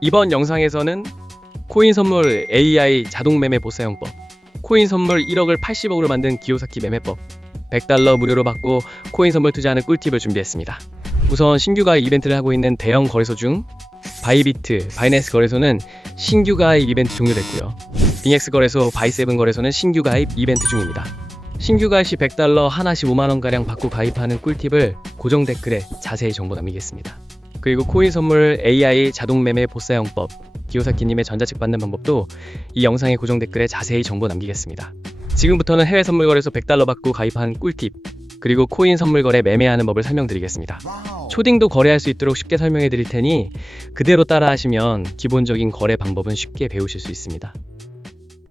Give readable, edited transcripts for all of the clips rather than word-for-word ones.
이번 영상에서는 코인 선물 AI 자동 매매 보사용법, 코인 선물 1억을 80억으로 만든 기요사키 매매법, 100달러 무료로 받고 코인 선물 투자하는 꿀팁을 준비했습니다. 우선 신규 가입 이벤트를 하고 있는 대형 거래소 중 바이비트, 바이낸스 거래소는 신규 가입 이벤트 종료됐고요. 빙엑스 거래소, 바이세븐 거래소는 신규 가입 이벤트 중입니다. 신규 가입 시 100달러 하나씩 5만원가량 받고 가입하는 꿀팁을 고정 댓글에 자세히 정보 남기겠습니다. 그리고 코인 선물 AI 자동 매매 보사용법, 기요사키님의 전자책 받는 방법도 이 영상의 고정 댓글에 자세히 정보 남기겠습니다. 지금부터는 해외 선물 거래소 100달러 받고 가입한 꿀팁, 그리고 코인 선물 거래 매매하는 법을 설명드리겠습니다. 초딩도 거래할 수 있도록 쉽게 설명해 드릴 테니 그대로 따라 하시면 기본적인 거래 방법은 쉽게 배우실 수 있습니다.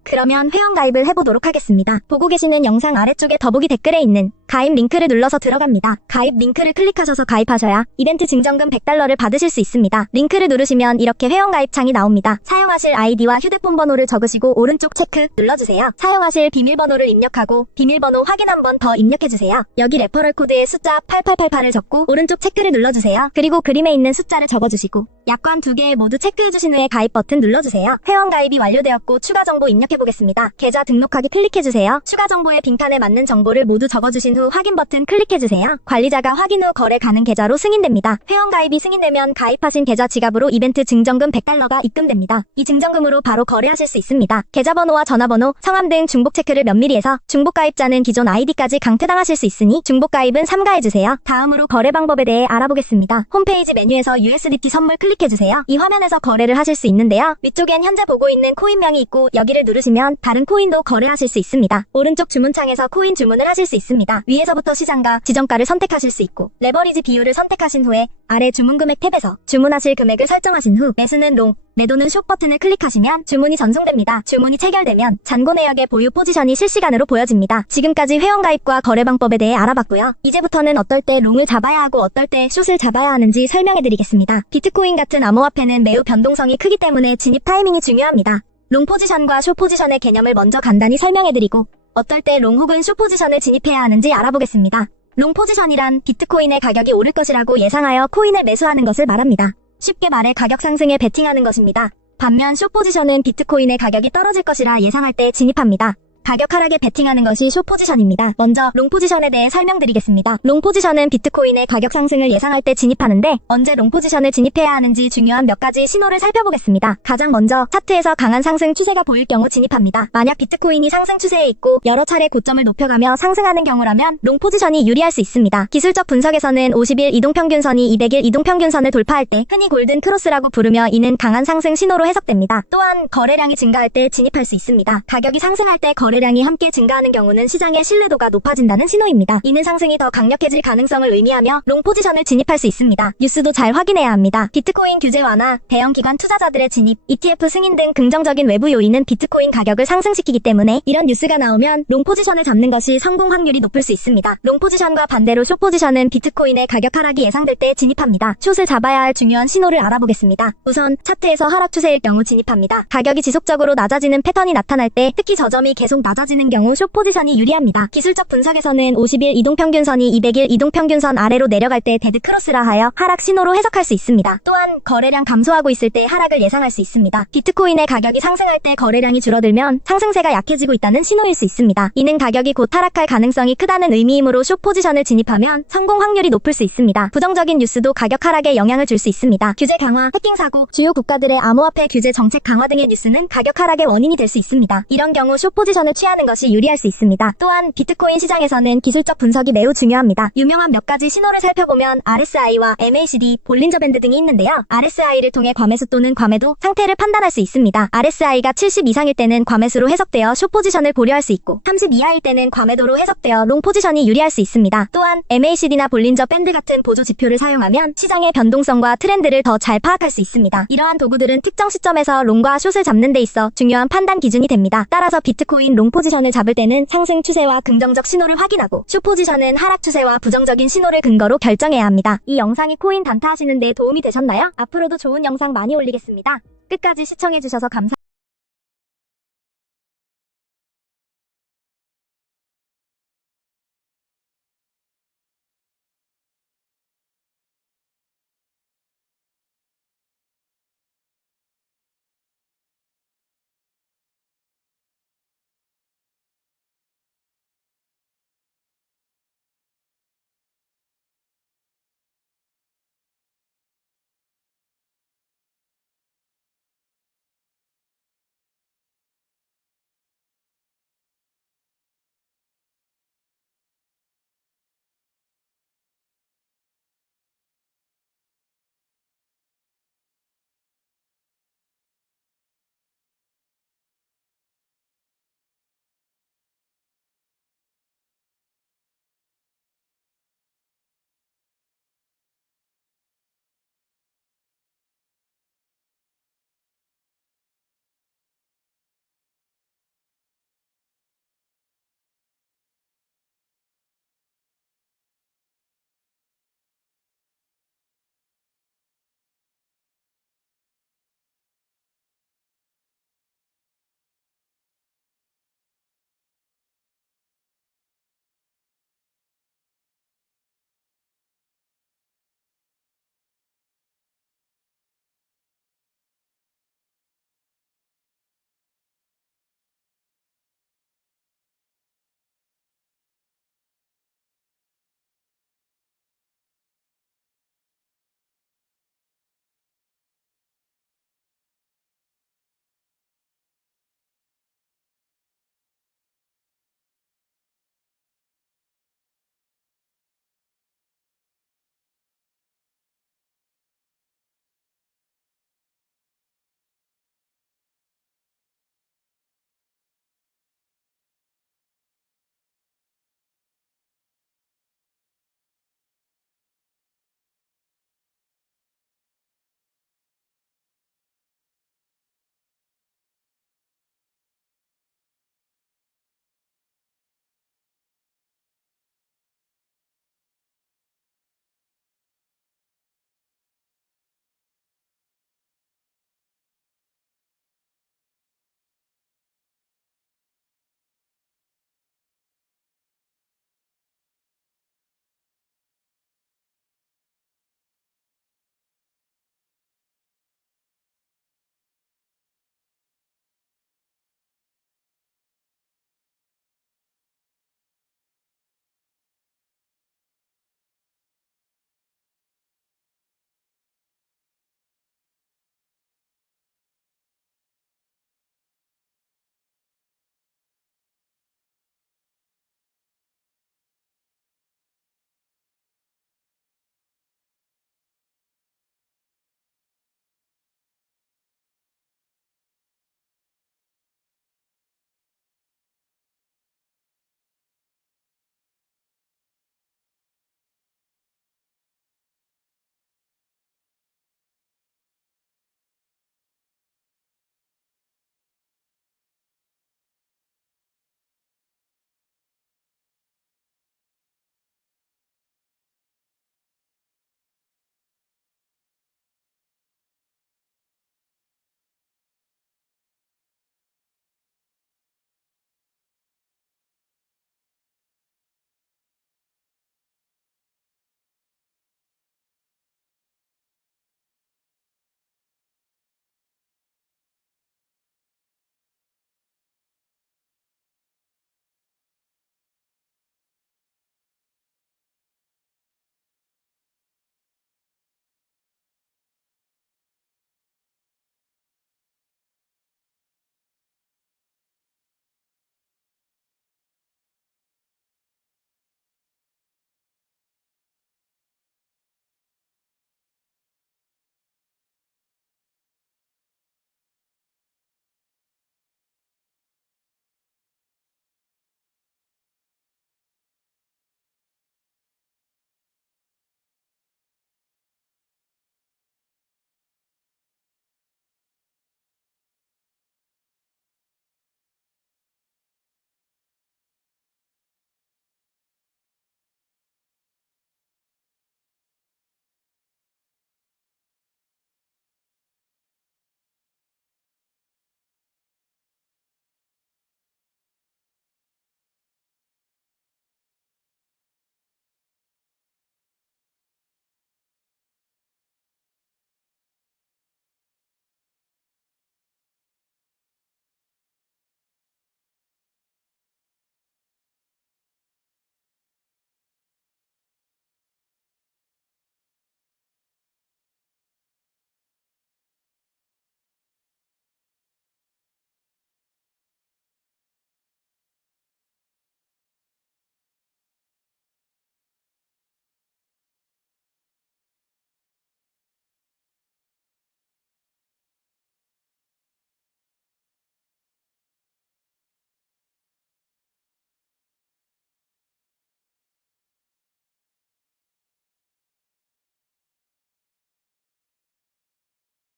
그러면 회원가입을 해보도록 하겠습니다. 보고 계시는 영상 아래쪽에 더보기 댓글에 있는 가입 링크를 눌러서 들어갑니다. 가입 링크를 클릭하셔서 가입하셔야 이벤트 증정금 100달러를 받으실 수 있습니다. 링크를 누르시면 이렇게 회원가입 창이 나옵니다. 사용하실 아이디와 휴대폰 번호를 적으시고 오른쪽 체크 눌러주세요. 사용하실 비밀번호를 입력하고 비밀번호 확인 한 번 더 입력해주세요. 여기 레퍼럴 코드에 숫자 8888을 적고 오른쪽 체크를 눌러주세요. 그리고 그림에 있는 숫자를 적어주시고 약관 2개 모두 체크해주신 후에 가입 버튼 눌러주세요. 회원가입이 완료되었고 추가 정보 입력해보겠습니다. 계좌 등록하기 클릭해주세요. 추가 정보의 빈칸에 맞는 정보를 모두 적어주신 후 확인 버튼 클릭해주세요. 관리자가 확인 후 거래 가능 계좌로 승인됩니다. 회원가입이 승인되면 가입하신 계좌 지갑으로 이벤트 증정금 100달러가 입금됩니다. 이 증정금으로 바로 거래하실 수 있습니다. 계좌번호와 전화번호, 성함 등 중복 체크를 면밀히 해서 중복가입자는 기존 아이디까지 강퇴당하실 수 있으니 중복가입은 삼가해주세요. 다음으로 거래 방법에 대해 알아보겠습니다. 홈페이지 메뉴에서 USDT 선물 클릭해주세요. 이 화면에서 거래를 하실 수 있는데요. 위쪽엔 현재 보고 있는 코인명이 있고 여기를 누르시면 다른 코인도 거래하실 수 있습니다. 오른쪽 주문창에서 코인 주문을 하실 수 있습니다. 위에서부터 시장가, 지정가를 선택하실 수 있고 레버리지 비율을 선택하신 후에 아래 주문금액 탭에서 주문하실 금액을 설정하신 후 매수는 롱, 매도는 숏 버튼을 클릭하시면 주문이 전송됩니다. 주문이 체결되면 잔고 내역의 보유 포지션이 실시간으로 보여집니다. 지금까지 회원가입과 거래 방법에 대해 알아봤고요. 이제부터는 어떨 때 롱을 잡아야 하고 어떨 때 숏을 잡아야 하는지 설명해드리겠습니다. 비트코인 같은 암호화폐는 매우 변동성이 크기 때문에 진입 타이밍이 중요합니다. 롱 포지션과 숏 포지션의 개념을 먼저 간단히 설명해드리고 어떨 때 롱 혹은 숏 포지션을 진입해야 하는지 알아보겠습니다. 롱 포지션이란 비트코인의 가격이 오를 것이라고 예상하여 코인을 매수하는 것을 말합니다. 쉽게 말해 가격 상승에 베팅하는 것입니다. 반면 숏 포지션은 비트코인의 가격이 떨어질 것이라 예상할 때 진입합니다. 가격 하락에 베팅하는 것이 숏 포지션입니다. 먼저 롱 포지션에 대해 설명드리겠습니다. 롱 포지션은 비트코인의 가격 상승을 예상할 때 진입하는데 언제 롱 포지션을 진입해야 하는지 중요한 몇 가지 신호를 살펴보겠습니다. 가장 먼저 차트에서 강한 상승 추세가 보일 경우 진입합니다. 만약 비트코인이 상승 추세에 있고 여러 차례 고점을 높여가며 상승하는 경우라면 롱 포지션이 유리할 수 있습니다. 기술적 분석에서는 50일 이동평균선이 200일 이동평균선을 돌파할 때 흔히 골든 크로스라고 부르며 이는 강한 상승 신호로 해석됩니다. 또한 거래량이 증가할 때 진입할 수 있습니다. 가격이 상승할 때 거래량이 함께 증가하는 경우는 시장의 신뢰도가 높아진다는 신호입니다. 이는 상승이 더 강력해질 가능성을 의미하며 롱 포지션을 진입할 수 있습니다. 뉴스도 잘 확인해야 합니다. 비트코인 규제 완화, 대형 기관 투자자들의 진입, ETF 승인 등 긍정적인 외부 요인은 비트코인 가격을 상승시키기 때문에 이런 뉴스가 나오면 롱 포지션을 잡는 것이 성공 확률이 높을 수 있습니다. 롱 포지션과 반대로 숏 포지션은 비트코인의 가격 하락이 예상될 때 진입합니다. 숏을 잡아야 할 중요한 신호를 알아보겠습니다. 우선 차트에서 하락 추세일 경우 진입합니다. 가격이 지속적으로 낮아지는 패턴이 나타날 때 특히 저점이 계속 낮아지는 경우 숏 포지션이 유리합니다. 기술적 분석에서는 50일 이동평균선이 200일 이동평균선 아래로 내려갈 때 데드 크로스라 하여 하락 신호로 해석할 수 있습니다. 또한 거래량 감소하고 있을 때 하락을 예상할 수 있습니다. 비트코인의 가격이 상승할 때 거래량이 줄어들면 상승세가 약해지고 있다는 신호일 수 있습니다. 이는 가격이 곧 하락할 가능성이 크다는 의미이므로 숏 포지션을 진입하면 성공 확률이 높을 수 있습니다. 부정적인 뉴스도 가격 하락에 영향을 줄 수 있습니다. 규제 강화, 해킹 사고, 주요 국가들의 암호화폐 규제 정책 강화 등의 뉴스는 가격 하락의 원인이 될 수 있습니다. 이런 경우 숏 포지션을 취하는 것이 유리할 수 있습니다. 또한 비트코인 시장에서는 기술적 분석이 매우 중요합니다. 유명한 몇 가지 신호를 살펴보면 RSI와 MACD, 볼린저 밴드 등이 있는데요. RSI를 통해 과매수 또는 과매도 상태를 판단할 수 있습니다. RSI가 70 이상일 때는 과매수로 해석되어 숏 포지션을 고려할 수 있고 30 이하일 때는 과매도로 해석되어 롱 포지션이 유리할 수 있습니다. 또한 MACD나 볼린저 밴드 같은 보조 지표를 사용하면 시장의 변동성과 트렌드를 더 잘 파악할 수 있습니다. 이러한 도구들은 특정 시점에서 롱과 숏을 잡는 데 있어 중요한 판단 기준이 됩니다. 따라서 비트코인 롱 포지션을 잡을 때는 상승 추세와 긍정적 신호를 확인하고 숏 포지션은 하락 추세와 부정적인 신호를 근거로 결정해야 합니다. 이 영상이 코인 단타하시는 데 도움이 되셨나요? 앞으로도 좋은 영상 많이 올리겠습니다. 끝까지 시청해주셔서 감사합니다.